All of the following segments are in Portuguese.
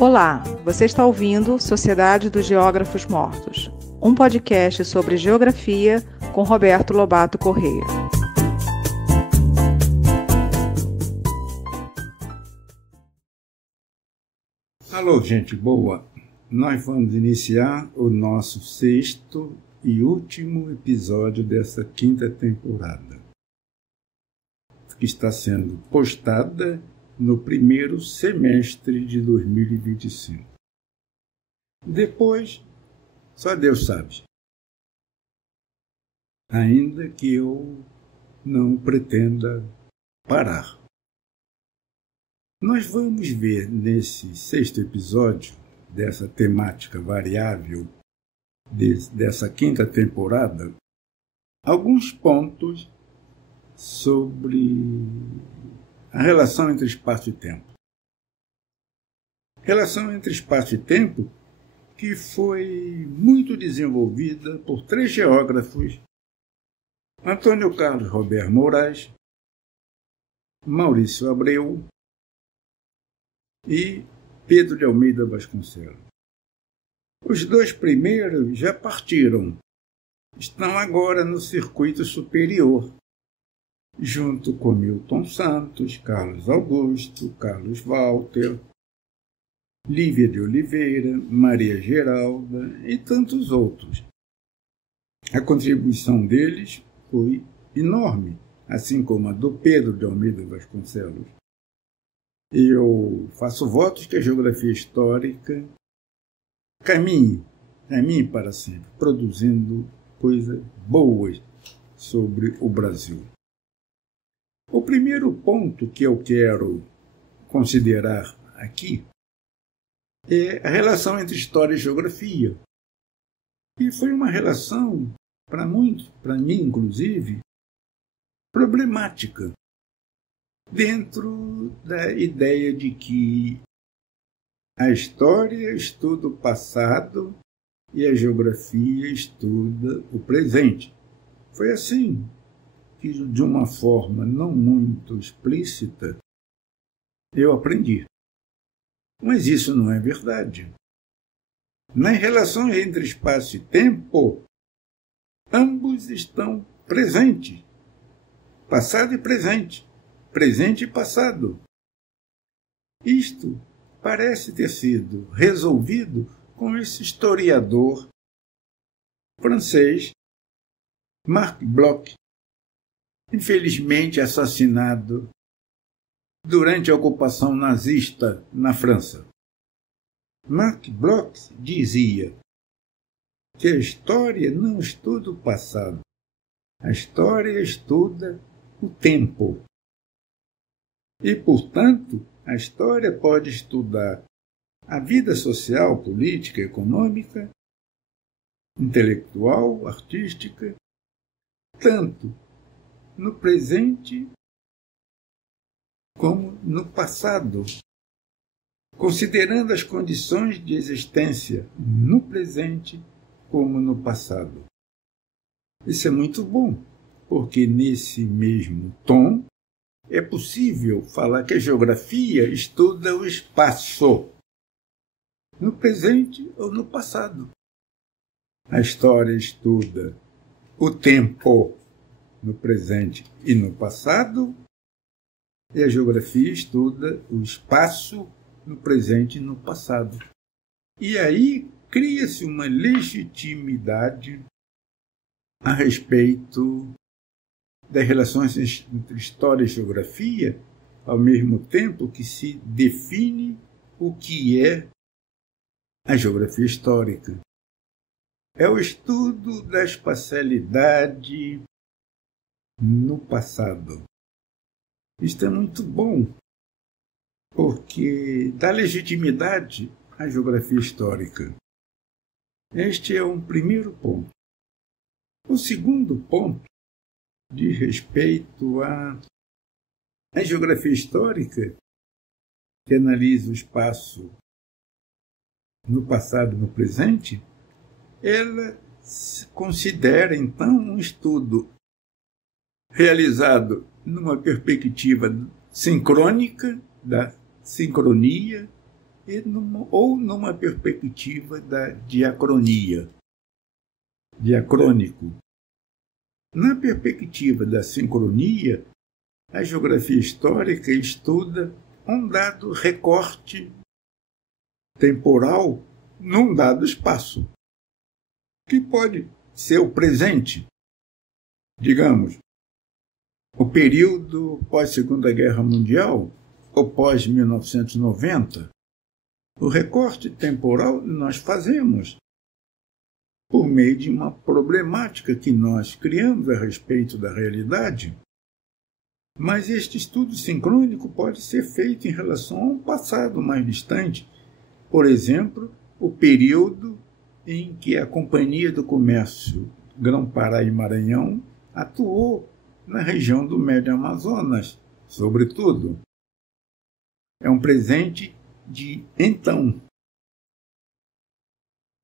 Olá, você está ouvindo Sociedade dos Geógrafos Mortos, um podcast sobre geografia com Roberto Lobato Corrêa. Alô, gente boa! Nós vamos iniciar o nosso sexto e último episódio dessa quinta temporada, que está sendo postada no primeiro semestre de 2025. Depois, só Deus sabe. Ainda que eu não pretenda parar. Nós vamos ver nesse sexto episódio dessa temática variável dessa quinta temporada alguns pontos sobre a relação entre espaço e tempo. Relação entre espaço e tempo que foi muito desenvolvida por três geógrafos: Antônio Carlos Roberto Moraes, Maurício Abreu e Pedro de Almeida Vasconcelos. Os dois primeiros já partiram, estão agora no circuito superior, junto com Milton Santos, Carlos Augusto, Carlos Walter, Lívia de Oliveira, Maria Geralda e tantos outros. A contribuição deles foi enorme, assim como a do Pedro de Almeida Vasconcelos. Eu faço votos que a geografia histórica caminhe para sempre, produzindo coisas boas sobre o Brasil. O primeiro ponto que eu quero considerar aqui é a relação entre história e geografia. E foi uma relação, para muitos, para mim inclusive, problemática, dentro da ideia de que a história estuda o passado e a geografia estuda o presente. Foi assim que, de uma forma não muito explícita, eu aprendi. Mas isso não é verdade. Nas relações entre espaço e tempo, ambos estão presentes. Passado e presente. Presente e passado. Isto parece ter sido resolvido com esse historiador francês, Marc Bloch, infelizmente assassinado durante a ocupação nazista na França. Marc Bloch dizia que a história não estuda o passado, a história estuda o tempo. E, portanto, a história pode estudar a vida social, política, econômica, intelectual, artística, tanto no presente como no passado, considerando as condições de existência no presente como no passado. Isso é muito bom, porque nesse mesmo tom é possível falar que a geografia estuda o espaço, no presente ou no passado. A história estuda o tempo no presente e no passado, e a geografia estuda o espaço no presente e no passado. E aí cria-se uma legitimidade a respeito das relações entre história e geografia, ao mesmo tempo que se define o que é a geografia histórica. É o estudo da espacialidade no passado. Isto é muito bom, porque dá legitimidade à geografia histórica. Este é um primeiro ponto. O segundo ponto diz respeito à geografia histórica, que analisa o espaço no passado e no presente. Ela considera, então, um estudo realizado numa perspectiva sincrônica, da sincronia ou numa perspectiva da diacronia, diacrônico. Na perspectiva da sincronia, a geografia histórica estuda um dado recorte temporal num dado espaço, que pode ser o presente, digamos, o período pós-Segunda Guerra Mundial ou pós-1990. O recorte temporal nós fazemos por meio de uma problemática que nós criamos a respeito da realidade. Mas este estudo sincrônico pode ser feito em relação a um passado mais distante. Por exemplo, o período em que a Companhia do Comércio Grão-Pará e Maranhão atuou na região do Médio Amazonas, sobretudo. É um presente de então.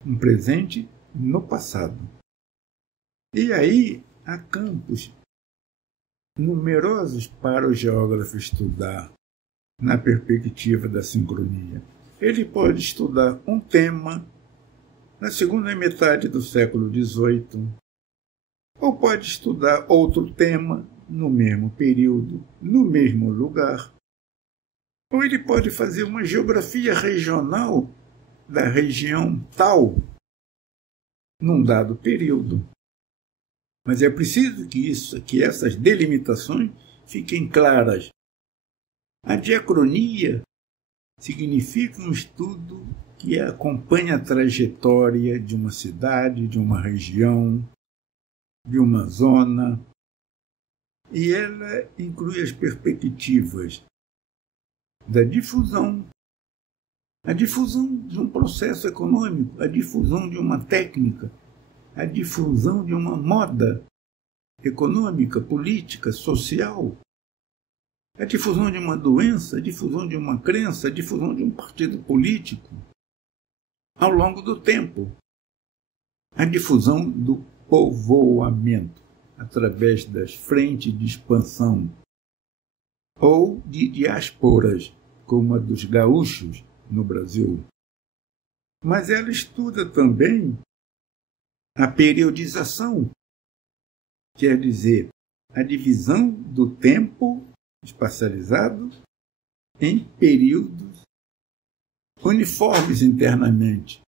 Um presente no passado. E aí há campos numerosos para o geógrafo estudar na perspectiva da sincronia. Ele pode estudar um tema na segunda metade do século XVIII, ou pode estudar outro tema no mesmo período, no mesmo lugar, ou ele pode fazer uma geografia regional da região tal, num dado período. Mas é preciso que essas delimitações fiquem claras. A diacronia significa um estudo que acompanha a trajetória de uma cidade, de uma região, de uma zona, e ela inclui as perspectivas da difusão, a difusão de um processo econômico, a difusão de uma técnica, a difusão de uma moda econômica, política, social, a difusão de uma doença, a difusão de uma crença, a difusão de um partido político, ao longo do tempo, a difusão do povoamento, através das frentes de expansão, ou de diásporas, como a dos gaúchos no Brasil. Mas ela estuda também a periodização, quer dizer, a divisão do tempo espacializado em períodos uniformes internamente.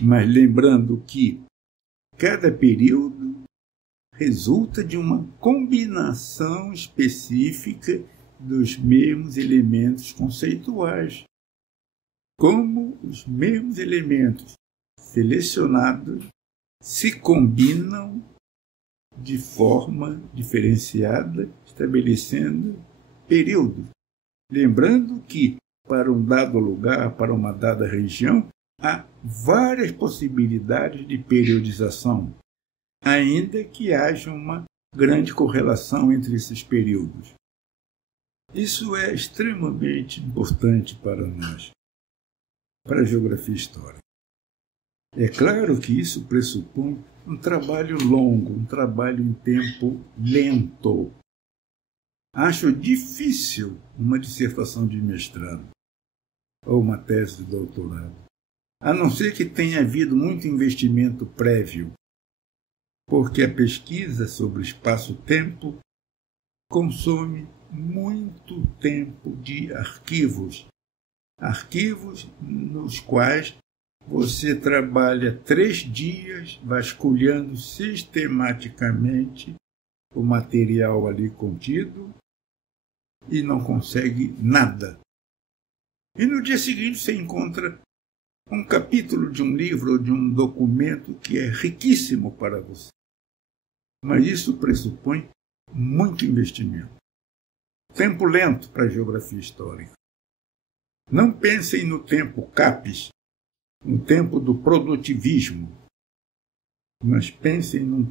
Mas lembrando que cada período resulta de uma combinação específica dos mesmos elementos conceituais. Como os mesmos elementos selecionados se combinam de forma diferenciada, estabelecendo períodos. Lembrando que, para um dado lugar, para uma dada região, há várias possibilidades de periodização, ainda que haja uma grande correlação entre esses períodos. Isso é extremamente importante para nós, para a geografia histórica. É claro que isso pressupõe um trabalho longo, um trabalho em tempo lento. Acho difícil uma dissertação de mestrado ou uma tese de doutorado, a não ser que tenha havido muito investimento prévio, porque a pesquisa sobre espaço-tempo consome muito tempo de arquivos nos quais você trabalha 3 dias vasculhando sistematicamente o material ali contido e não consegue nada. E no dia seguinte você encontra um capítulo de um livro ou de um documento que é riquíssimo para você. Mas isso pressupõe muito investimento. Tempo lento para a geografia histórica. Não pensem no tempo CAPES, no tempo do produtivismo, mas pensem num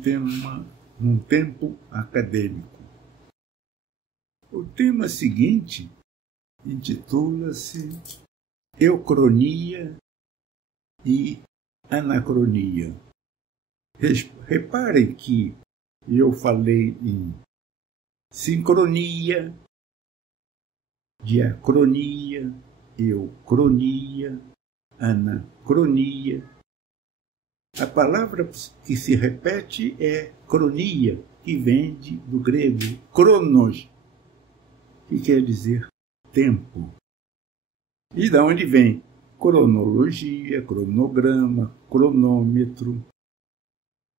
tempo acadêmico. O tema seguinte intitula-se Eucronia e Anacronia. Reparem que eu falei em sincronia, diacronia, eucronia, anacronia. A palavra que se repete é cronia, que vem do grego cronos, que quer dizer tempo. E da onde vem cronologia, cronograma, cronômetro.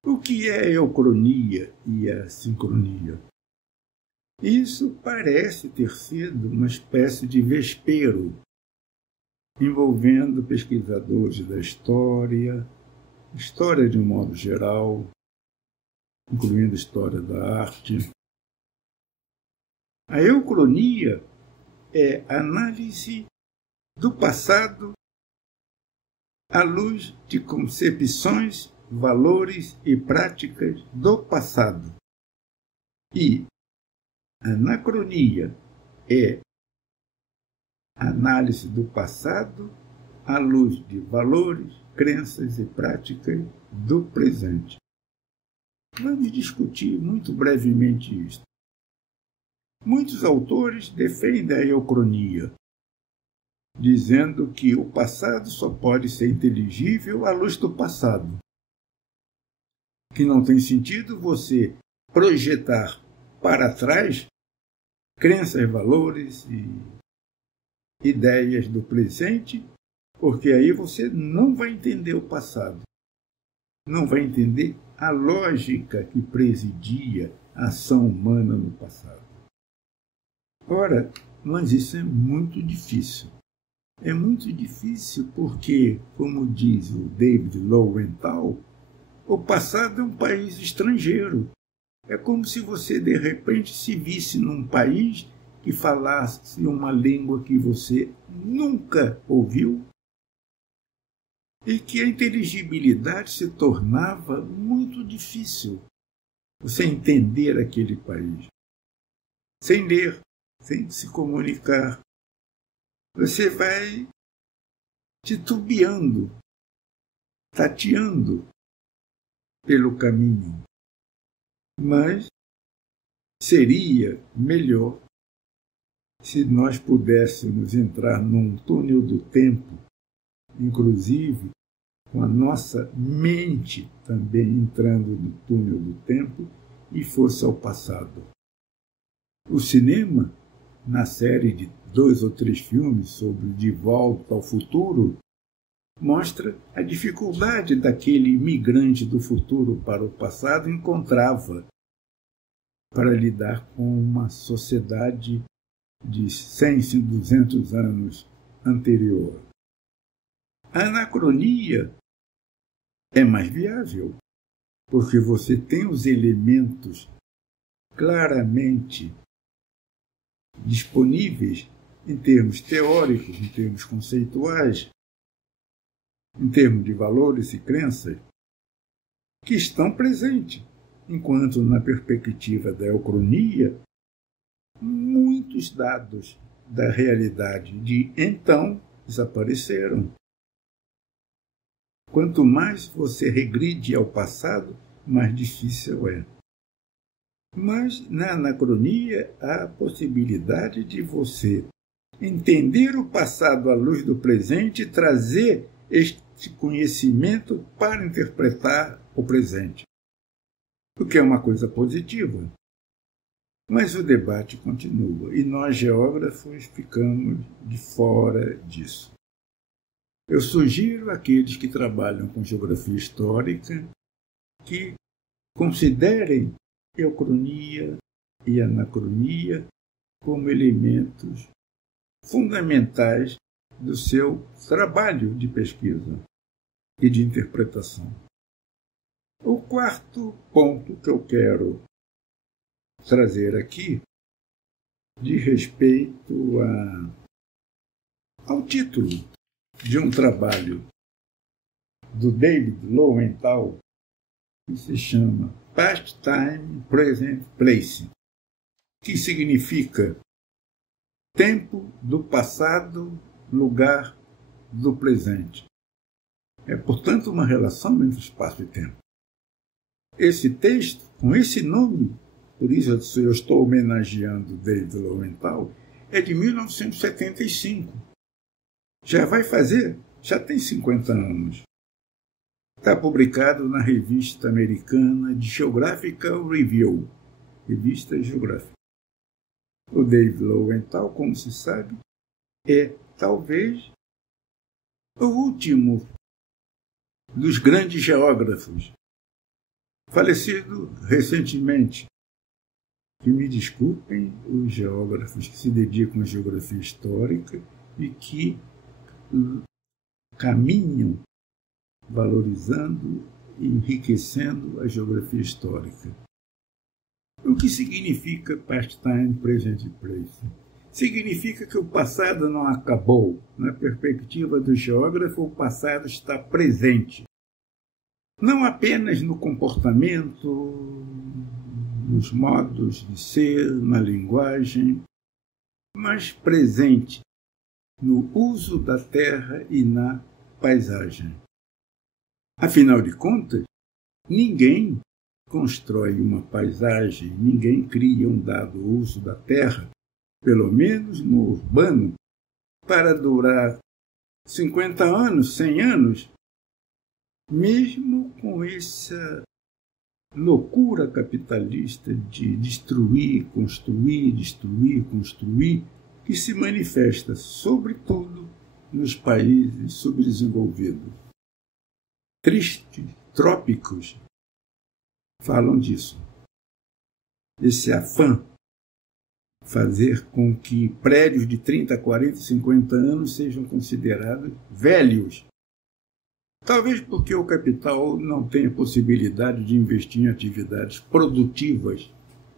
O que é a eucronia e a sincronia? Isso parece ter sido uma espécie de vespeiro, envolvendo pesquisadores da história de um modo geral, incluindo história da arte. A eucronia é análise do passado à luz de concepções, valores e práticas do passado. E anacronia é análise do passado à luz de valores, crenças e práticas do presente. Vamos discutir muito brevemente isto. Muitos autores defendem a eucronia, dizendo que o passado só pode ser inteligível à luz do passado, que não tem sentido você projetar para trás crenças, valores e ideias do presente, porque aí você não vai entender o passado, não vai entender a lógica que presidia a ação humana no passado. Ora, mas isso é muito difícil. É muito difícil porque, como diz o David Lowenthal, o passado é um país estrangeiro. É como se você, de repente, se visse num país que falasse uma língua que você nunca ouviu e que a inteligibilidade se tornava muito difícil. Você entender aquele país. Sem ler, sem se comunicar. Você vai titubeando, tateando pelo caminho. Mas seria melhor se nós pudéssemos entrar num túnel do tempo, inclusive com a nossa mente também entrando no túnel do tempo e fosse ao passado. O cinema, na série de 2 ou 3 filmes sobre De Volta ao Futuro, mostra a dificuldade daquele imigrante do futuro para o passado encontrava para lidar com uma sociedade de 100, 200 anos anterior. A anacronia é mais viável, porque você tem os elementos claramente disponíveis em termos teóricos, em termos conceituais, em termos de valores e crenças, que estão presentes, enquanto na perspectiva da eucronia, muitos dados da realidade de então desapareceram. Quanto mais você regride ao passado, mais difícil é. Mas na anacronia há a possibilidade de você entender o passado à luz do presente e trazer este conhecimento para interpretar o presente, o que é uma coisa positiva. Mas o debate continua e nós, geógrafos, ficamos de fora disso. Eu sugiro àqueles que trabalham com geografia histórica que considerem eucronia e anacronia como elementos fundamentais do seu trabalho de pesquisa e de interpretação. O quarto ponto que eu quero trazer aqui diz respeito ao título de um trabalho do David Lowenthal que se chama Past Time, Present Place, que significa tempo do passado, lugar do presente. É, portanto, uma relação entre espaço e tempo. Esse texto, com esse nome, por isso eu estou homenageando David Lowenthal, é de 1975. já tem 50 anos. Está publicado na revista americana de Geographical Review, revista geográfica. O David Lowenthal, como se sabe, é talvez o último dos grandes geógrafos, falecido recentemente. Que me desculpem os geógrafos que se dedicam à geografia histórica e que caminham valorizando e enriquecendo a geografia histórica. O que significa past time, present place? Significa que o passado não acabou. Na perspectiva do geógrafo, o passado está presente. Não apenas no comportamento, nos modos de ser, na linguagem, mas presente no uso da terra e na paisagem. Afinal de contas, ninguém constrói uma paisagem, ninguém cria um dado uso da terra, pelo menos no urbano, para durar 50 anos, 100 anos, mesmo com essa loucura capitalista de destruir, construir, que se manifesta, sobretudo, nos países subdesenvolvidos. Tristes, trópicos, falam disso. Esse afã fazer com que prédios de 30, 40, 50 anos sejam considerados velhos. Talvez porque o capital não tenha possibilidade de investir em atividades produtivas,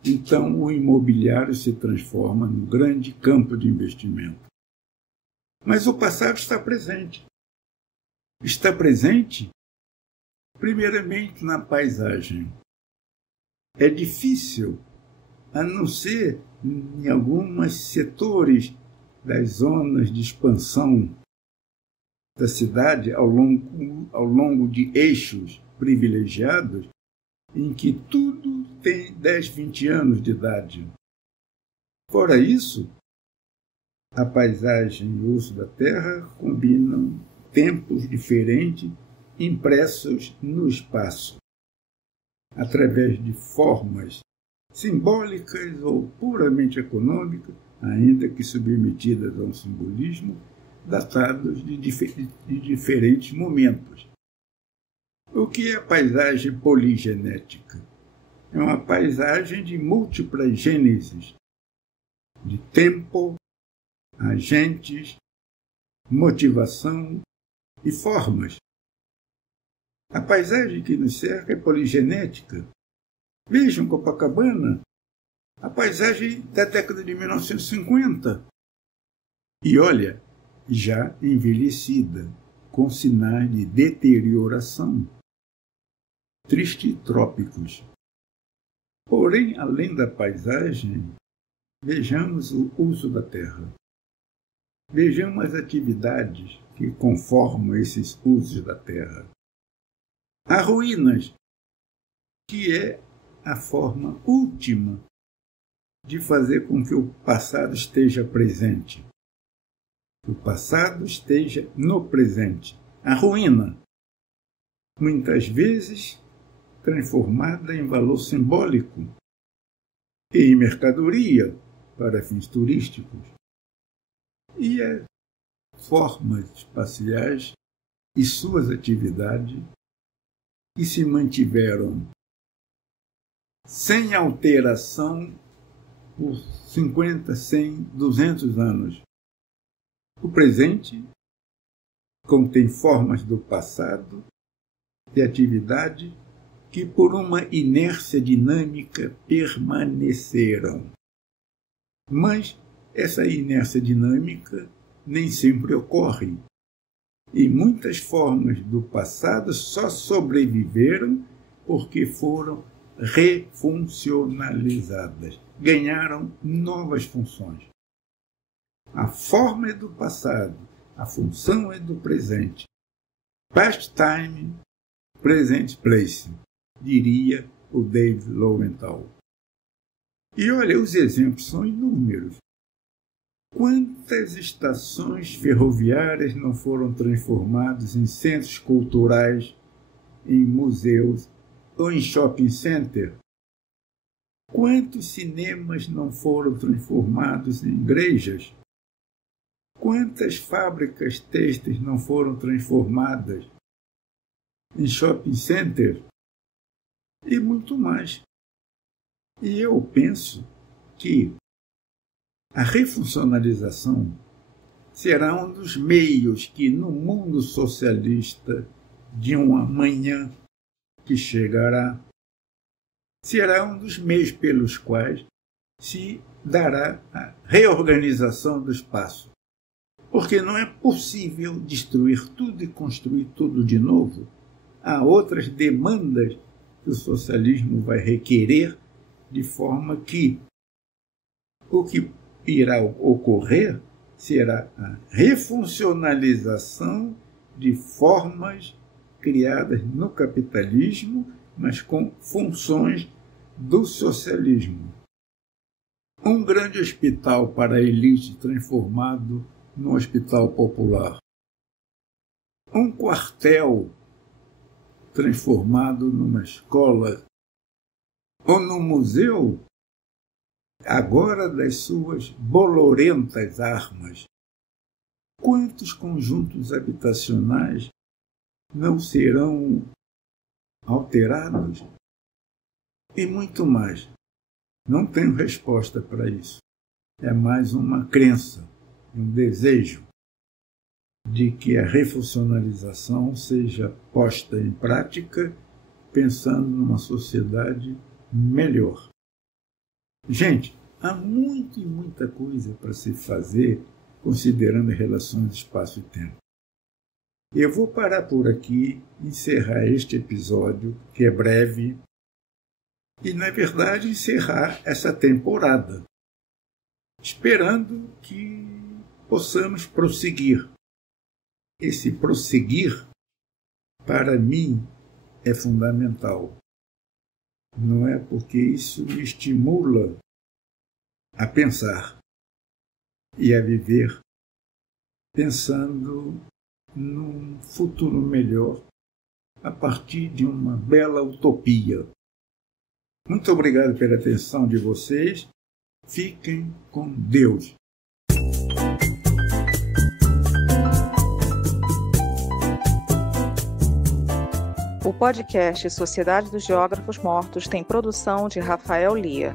então o imobiliário se transforma num grande campo de investimento. Mas o passado está presente. Está presente, primeiramente, na paisagem. É difícil, a não ser em alguns setores das zonas de expansão da cidade ao longo de eixos privilegiados, em que tudo tem 10, 20 anos de idade. Fora isso, a paisagem e o uso da terra combinam tempos diferentes impressos no espaço, através de formas simbólicas ou puramente econômicas, ainda que submetidas a um simbolismo, datados de diferentes momentos. O que é a paisagem poligenética? É uma paisagem de múltiplas gêneses, de tempo, agentes, motivação e formas. A paisagem que nos cerca é poligenética. Vejam Copacabana, a paisagem da década de 1950. E olha, já envelhecida, com sinais de deterioração. Tristes trópicos. Porém, além da paisagem, vejamos o uso da terra. Vejamos as atividades que conformam esses usos da terra. Há ruínas, que é a forma última de fazer com que o passado esteja presente. Que o passado esteja no presente. A ruína, muitas vezes transformada em valor simbólico e em mercadoria para fins turísticos. E as formas espaciais e suas atividades que se mantiveram sem alteração por 50, 100, 200 anos. O presente contém formas do passado e atividade que, por uma inércia dinâmica, permaneceram. Mas essa inércia dinâmica nem sempre ocorre. E muitas formas do passado só sobreviveram porque foram refuncionalizadas, ganharam novas funções. A forma é do passado, a função é do presente. Past time, present place, diria o David Lowenthal. E olha, os exemplos são inúmeros. Quantas estações ferroviárias não foram transformadas em centros culturais, em museus ou em shopping center? Quantos cinemas não foram transformados em igrejas? Quantas fábricas têxteis não foram transformadas em shopping center? E muito mais. E eu penso que a refuncionalização será um dos meios que, no mundo socialista de um amanhã que chegará, será um dos meios pelos quais se dará a reorganização do espaço. Porque não é possível destruir tudo e construir tudo de novo. Há outras demandas que o socialismo vai requerer, de forma que o que irá ocorrer será a refuncionalização de formas criadas no capitalismo, mas com funções do socialismo. Um grande hospital para a elite transformado num hospital popular. Um quartel transformado numa escola. Ou num museu, agora das suas bolorentas armas. Quantos conjuntos habitacionais não serão alterados? E muito mais. Não tenho resposta para isso. É mais uma crença, um desejo de que a refuncionalização seja posta em prática pensando numa sociedade melhor. Gente, há muita coisa para se fazer considerando as relações de espaço e tempo. Eu vou parar por aqui, encerrar este episódio, que é breve, e, na verdade, encerrar essa temporada, esperando que possamos prosseguir. Esse prosseguir, para mim, é fundamental. Não é porque isso me estimula a pensar e a viver pensando num futuro melhor a partir de uma bela utopia. Muito obrigado pela atenção de vocês. Fiquem com Deus. O podcast Sociedade dos Geógrafos Mortos tem produção de Rafael Lia.